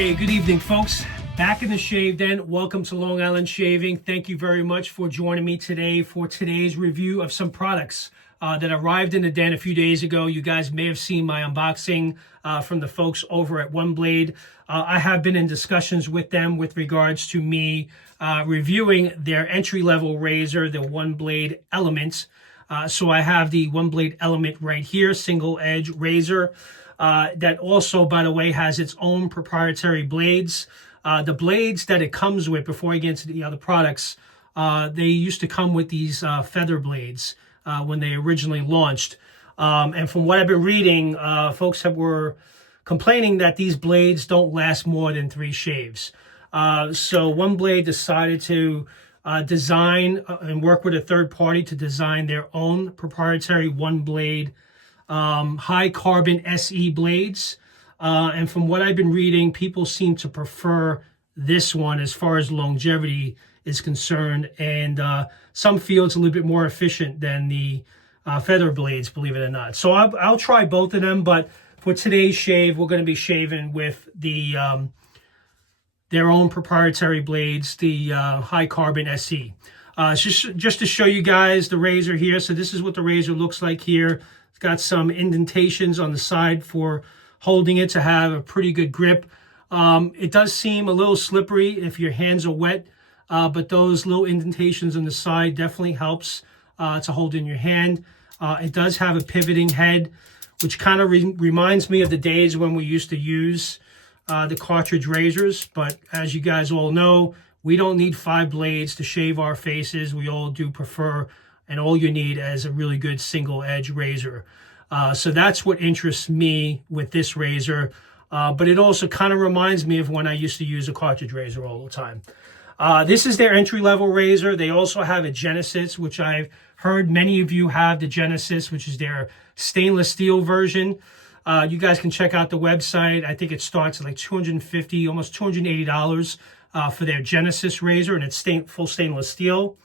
Hey, good evening, folks. Back in the shave den. Welcome to Long Island Shaving. Thank you very much for joining me today for today's review of some products that arrived in the den a few days ago. You guys may have seen my unboxing from the folks over at OneBlade. I have been in discussions with them with regards to me reviewing their entry-level razor, the OneBlade Element. So I have the OneBlade Element right here, single edge razor. That also, by the way, has its own proprietary blades. The blades that it comes with, before I get into the other products, they used to come with these feather blades when they originally launched. And from what I've been reading, folks were complaining that these blades don't last more than 3 shaves. So OneBlade decided to design and work with a third party to design their own proprietary OneBlade high carbon SE blades. And from what I've been reading, people seem to prefer this one as far as longevity is concerned. And some feel it's a little bit more efficient than the feather blades, believe it or not. So I'll try both of them. But for today's shave, we're going to be shaving with the their own proprietary blades, the high carbon SE. Just to show you guys the razor here. So this is what the razor looks like here. It's got some indentations on the side for holding it to have a pretty good grip. It does seem a little slippery if your hands are wet, but those little indentations on the side definitely helps to hold in your hand. It does have a pivoting head, which kind of reminds me of the days when we used to use the cartridge razors. But as you guys all know, we don't need 5 blades to shave our faces. We all do prefer, and all you need is a really good single edge razor. So that's what interests me with this razor. But it also kind of reminds me of when I used to use a cartridge razor all the time. This is their entry-level razor. They also have a Genesis, which I've heard many of you have the Genesis, which is their stainless steel version. You guys can check out the website. I think it starts at like $250, almost $280 for their Genesis razor, and it's full stainless steel.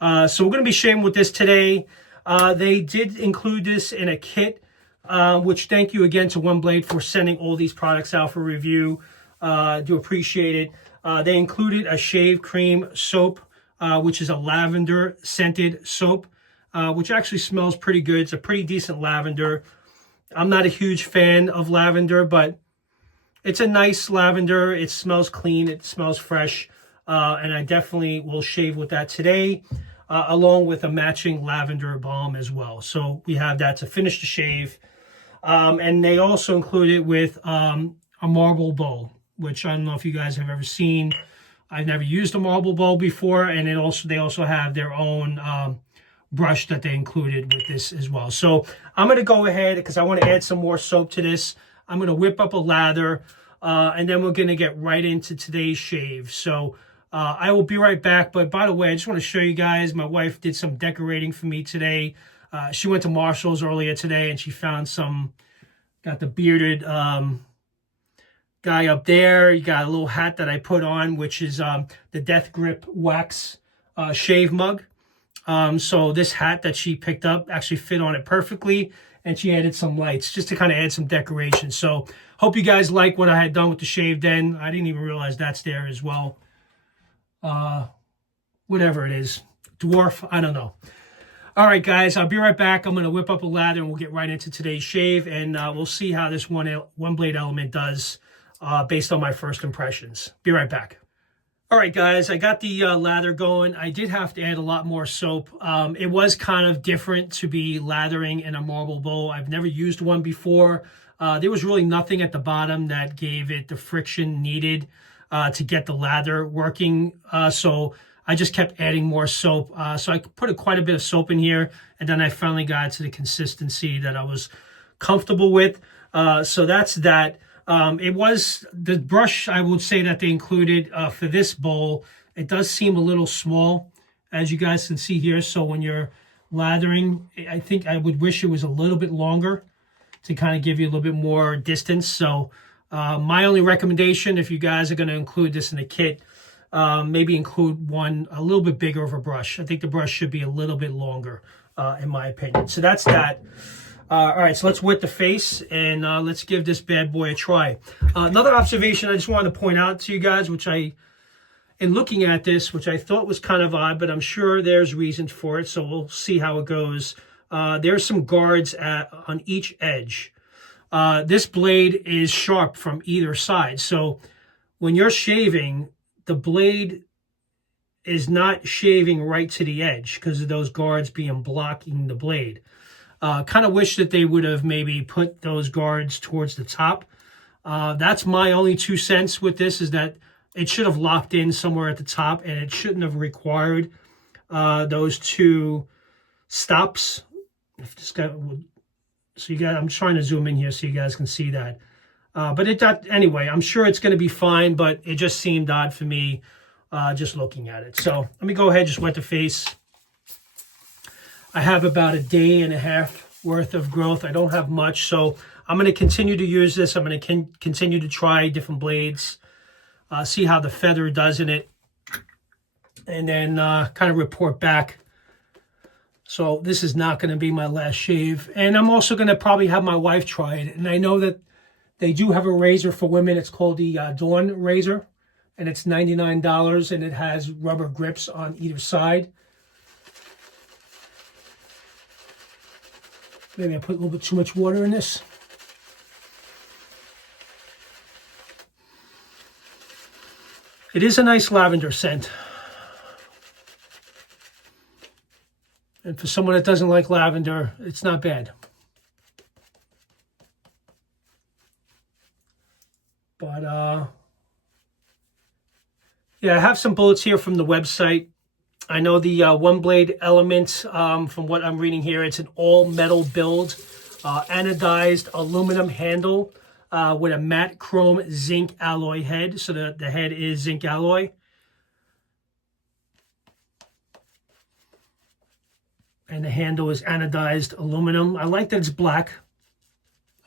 So we're going to be shaving with this today. They did include this in a kit, which thank you again to OneBlade for sending all these products out for review. Do appreciate it. They included a shave cream soap, which is a lavender scented soap, which actually smells pretty good. It's a pretty decent lavender. I'm not a huge fan of lavender, but it's a nice lavender. It smells clean. It smells fresh. And I definitely will shave with that today, along with a matching lavender balm as well. So we have that to finish the shave. And they also include it with a marble bowl, which I don't know if you guys have ever seen. I've never used a marble bowl before. And they also have their own brush that they included with this as well. So I'm going to go ahead, because I want to add some more soap to this. I'm going to whip up a lather, and then we're going to get right into today's shave. So I will be right back. But by the way, I just want to show you guys, my wife did some decorating for me today. She went to Marshall's earlier today, and she found got the bearded guy up there. You got a little hat that I put on, which is the Death Grip Wax shave mug. So this hat that she picked up actually fit on it perfectly, and she added some lights just to kind of add some decoration. So hope you guys like what I had done with the shave den. I didn't even realize that's there as well. Whatever it is, dwarf, I don't know. All right, guys, I'll be right back. I'm going to whip up a lather and we'll get right into today's shave, and we'll see how this OneBlade Element does based on my first impressions. Be right back. All right, guys, I got the lather going. I did have to add a lot more soap. It was kind of different to be lathering in a marble bowl. I've never used one before. There was really nothing at the bottom that gave it the friction needed to get the lather working. So I just kept adding more soap. So I put quite a bit of soap in here, and then I finally got to the consistency that I was comfortable with. So that's that. It was the brush, I would say, that they included for this bowl. It does seem a little small, as you guys can see here. So when you're lathering, I think I would wish it was a little bit longer to kind of give you a little bit more distance. So my only recommendation, if you guys are going to include this in the kit, maybe include one a little bit bigger of a brush. I think the brush should be a little bit longer, in my opinion. So that's that. All right, so let's wet the face and let's give this bad boy a try. Another observation I just wanted to point out to you guys, which in looking at this, which I thought was kind of odd, but I'm sure there's reasons for it, so we'll see how it goes. There's some guards on each edge. This blade is sharp from either side, so when you're shaving, the blade is not shaving right to the edge because of those guards blocking the blade. Kind of wish that they would have maybe put those guards towards the top. That's my only 2 cents with this, is that it should have locked in somewhere at the top, and it shouldn't have required those 2 stops. If this guy would, so you guys, I'm trying to zoom in here so you guys can see that. Anyway, I'm sure it's going to be fine, but it just seemed odd for me just looking at it. So let me go ahead and just wet the face. I have about a day and a half worth of growth. I don't have much, so I'm going to continue to use this. I'm going to continue to try different blades, see how the feather does in it, and then kind of report back. So this is not going to be my last shave. And I'm also going to probably have my wife try it. And I know that they do have a razor for women. It's called the Dawn razor, and it's $99, and it has rubber grips on either side. Maybe I put a little bit too much water in this. It is a nice lavender scent. And for someone that doesn't like lavender, it's not bad. But, yeah, I have some bullets here from the website. I know the OneBlade element, from what I'm reading here, it's an all-metal build, anodized aluminum handle with a matte chrome zinc alloy head. So the head is zinc alloy. And the handle is anodized aluminum. I like that it's black.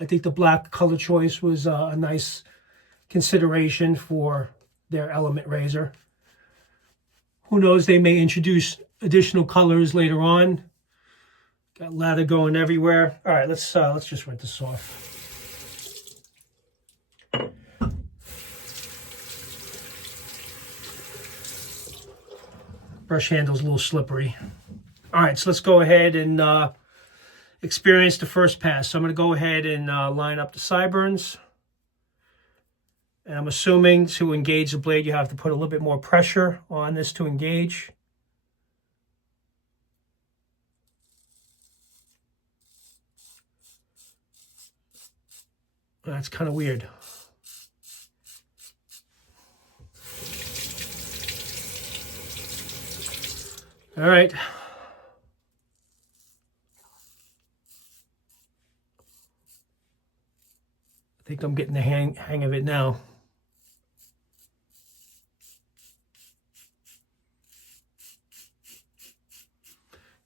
I think the black color choice was a nice consideration for their element razor. Who knows, they may introduce additional colors later on. Got lather going everywhere. All right, let's just rinse this off. Brush handle's a little slippery. All right, so let's go ahead and experience the first pass. So I'm going to go ahead and line up the sideburns. And I'm assuming to engage the blade, you have to put a little bit more pressure on this to engage. That's kind of weird. All right. I think I'm getting the hang of it now.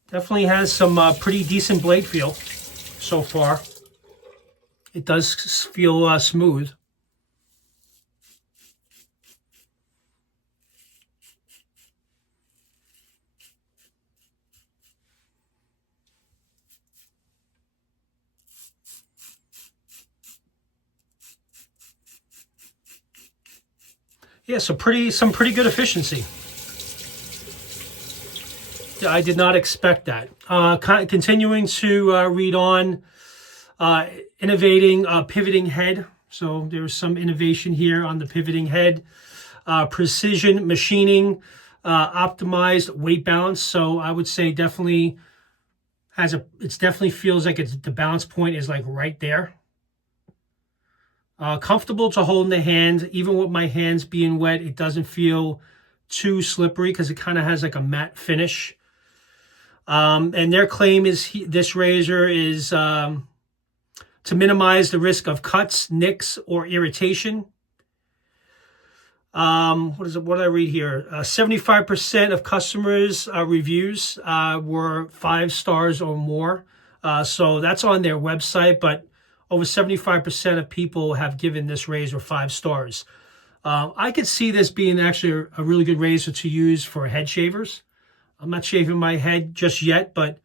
Definitely has some pretty decent blade feel so far. It does feel smooth. Yeah, so some pretty good efficiency. Yeah, I did not expect that. Continuing to read on, innovating pivoting head. So there's some innovation here on the pivoting head. Precision machining, optimized weight balance. So I would say definitely definitely feels like the balance point is like right there. Comfortable to hold in the hand. Even with my hands being wet, it doesn't feel too slippery because it kind of has like a matte finish. And their claim is this razor is to minimize the risk of cuts, nicks, or irritation. What did I read here? 75% of customers' reviews were 5 stars or more. So that's on their website, but over 75% of people have given this razor 5 stars. I could see this being actually a really good razor to use for head shavers. I'm not shaving my head just yet, but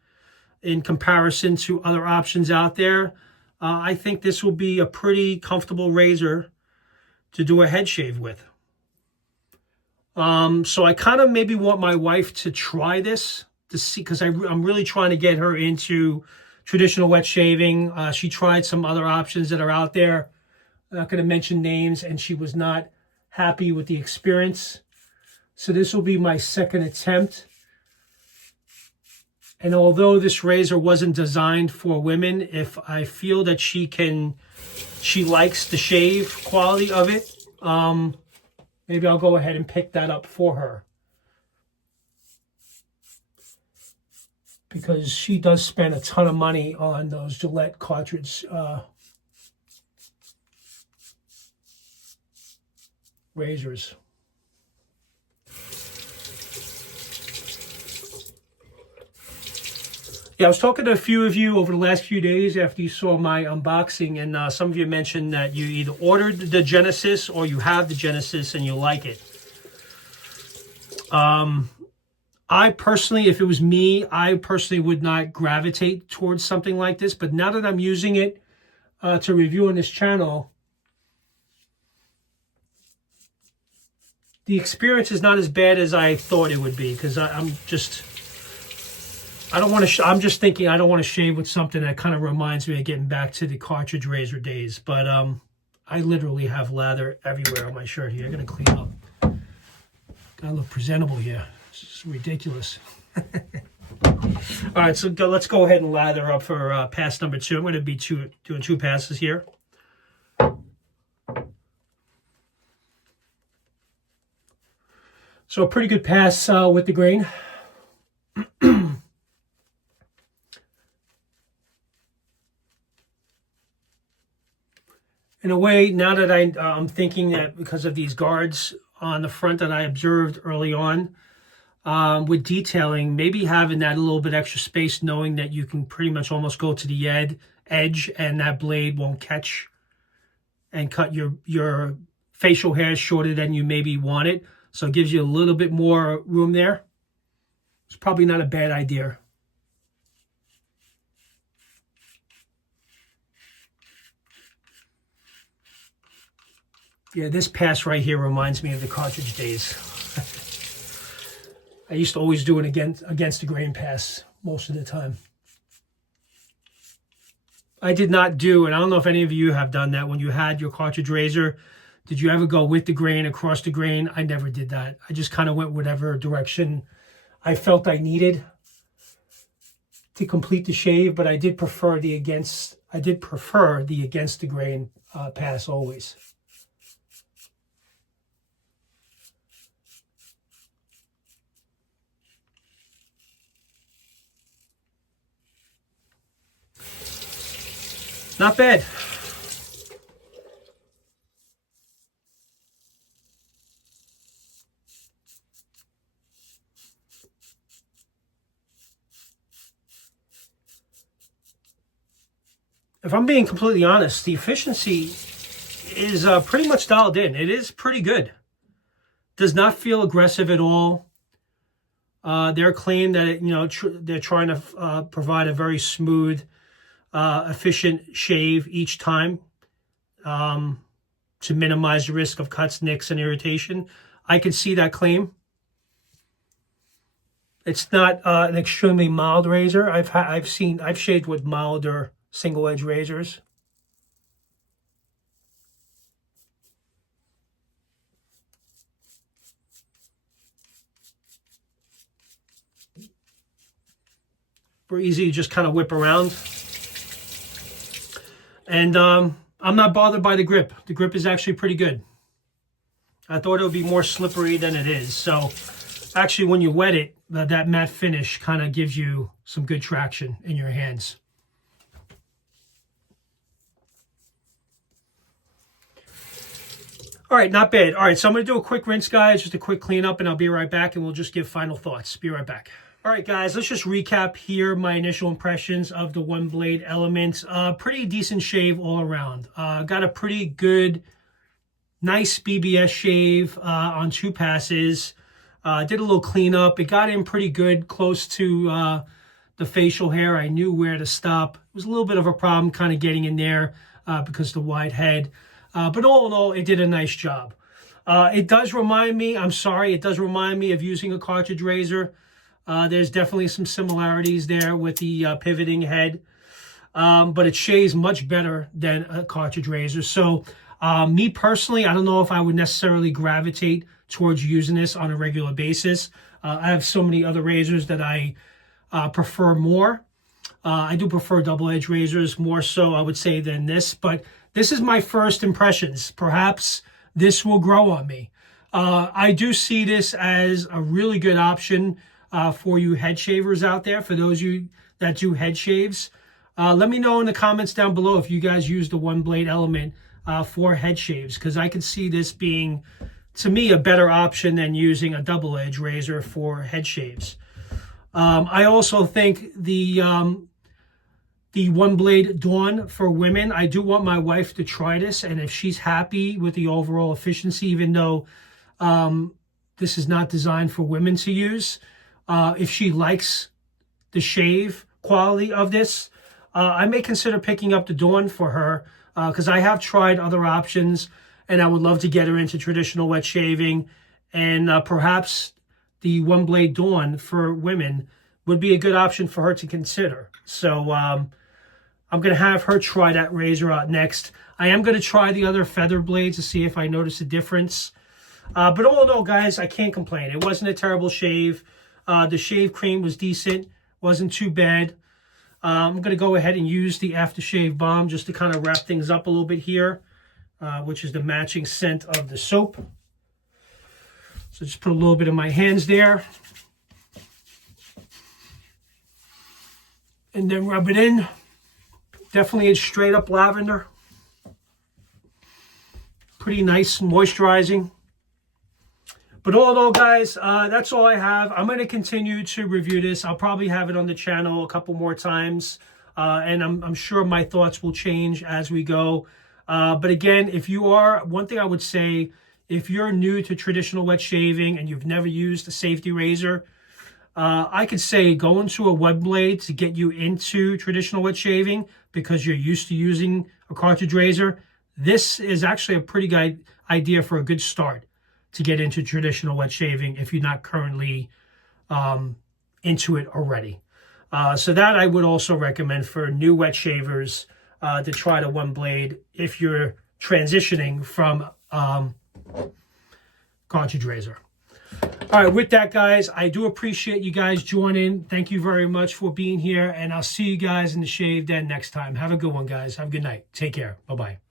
in comparison to other options out there, I think this will be a pretty comfortable razor to do a head shave with. So I kind of maybe want my wife to try this to see, because I'm really trying to get her into traditional wet shaving. She tried some other options that are out there. I'm not going to mention names, and she was not happy with the experience. So this will be my second attempt. And although this razor wasn't designed for women, if I feel that she likes the shave quality of it, maybe I'll go ahead and pick that up for her. Because she does spend a ton of money on those Gillette cartridge razors. Yeah, I was talking to a few of you over the last few days after you saw my unboxing, and some of you mentioned that you either ordered the Genesis or you have the Genesis and you like it. I personally, if it was me, I personally would not gravitate towards something like this, but now that I'm using it to review on this channel, the experience is not as bad as I thought it would be, because I'm just thinking I don't want to shave with something that kind of reminds me of getting back to the cartridge razor days. But I literally have lather everywhere on my shirt here. I'm going to clean up. Gotta look presentable here. This is ridiculous. All right, so let's go ahead and lather up for pass number 2. I'm going to be doing 2 passes here. So a pretty good pass with the grain. In a way, now that I'm thinking that because of these guards on the front that I observed early on, with detailing, maybe having that a little bit extra space, knowing that you can pretty much almost go to the edge and that blade won't catch and cut your facial hair shorter than you maybe want it. So it gives you a little bit more room there. It's probably not a bad idea. Yeah, this pass right here reminds me of the cartridge days. I used to always do it against the grain pass most of the time. I did not do, and I don't know if any of you have done that when you had your cartridge razor. Did you ever go with the grain, across the grain? I never did that. I just kind of went whatever direction I felt I needed to complete the shave, but I did prefer the against the grain pass always. Not bad. If I'm being completely honest, the efficiency is pretty much dialed in. It is pretty good. Does not feel aggressive at all. Their claim that they're trying to provide a very smooth, efficient shave each time to minimize the risk of cuts, nicks, and irritation. I can see that claim. It's not an extremely mild razor. I've shaved with milder single edge razors. Very easy to just kind of whip around. And I'm not bothered by the grip. The grip is actually pretty good. I thought it would be more slippery than it is. So actually when you wet it, that matte finish kind of gives you some good traction in your hands. All right, not bad. All right, so I'm going to do a quick rinse, guys, just a quick cleanup, and I'll be right back, and we'll just give final thoughts. Be right back. All right, guys, let's just recap here my initial impressions of the OneBlade Element. Pretty decent shave all around. Got a pretty good, nice BBS shave on 2 passes. Did a little cleanup. It got in pretty good, close to the facial hair. I knew where to stop. It was a little bit of a problem kind of getting in there because of the wide head. But all in all, it did a nice job. It does remind me, I'm sorry, it does remind me of using a cartridge razor. There's definitely some similarities there with the pivoting head. But it shaves much better than a cartridge razor. So me personally, I don't know if I would necessarily gravitate towards using this on a regular basis. I have so many other razors that I prefer more. I do prefer double-edged razors more so, I would say, than this. But this is my first impressions. Perhaps this will grow on me. I do see this as a really good option for you head shavers out there, for those of you that do head shaves. Let me know in the comments down below if you guys use the OneBlade element for head shaves, because I can see this being, to me, a better option than using a double-edged razor for head shaves. I also think the OneBlade Dawn for women, I do want my wife to try this, and if she's happy with the overall efficiency, even though this is not designed for women to use, if she likes the shave quality of this, I may consider picking up the Dawn for her, because I have tried other options, and I would love to get her into traditional wet shaving, and perhaps the OneBlade Dawn for women would be a good option for her to consider. So I'm going to have her try that razor out next. I am going to try the other feather blades to see if I notice a difference. But all in all, guys, I can't complain. It wasn't a terrible shave. The shave cream was decent, wasn't too bad. I'm going to go ahead and use the aftershave balm just to kind of wrap things up a little bit here, which is the matching scent of the soap. So just put a little bit in my hands there. And then rub it in. Definitely it's straight up lavender. Pretty nice, moisturizing. But all in all, guys, that's all I have. I'm going to continue to review this. I'll probably have it on the channel a couple more times. And I'm sure my thoughts will change as we go. But again, if you are, one thing I would say, if you're new to traditional wet shaving and you've never used a safety razor, I could say go into a OneBlade to get you into traditional wet shaving because you're used to using a cartridge razor. This is actually a pretty good idea for a good start to get into traditional wet shaving if you're not currently into it already. So that I would also recommend for new wet shavers to try the OneBlade if you're transitioning from cartridge razor. All right, with that, guys, I do appreciate you guys joining. Thank you very much for being here, and I'll see you guys in the shave den next time. Have a good one, guys. Have a good night. Take care. Bye-bye.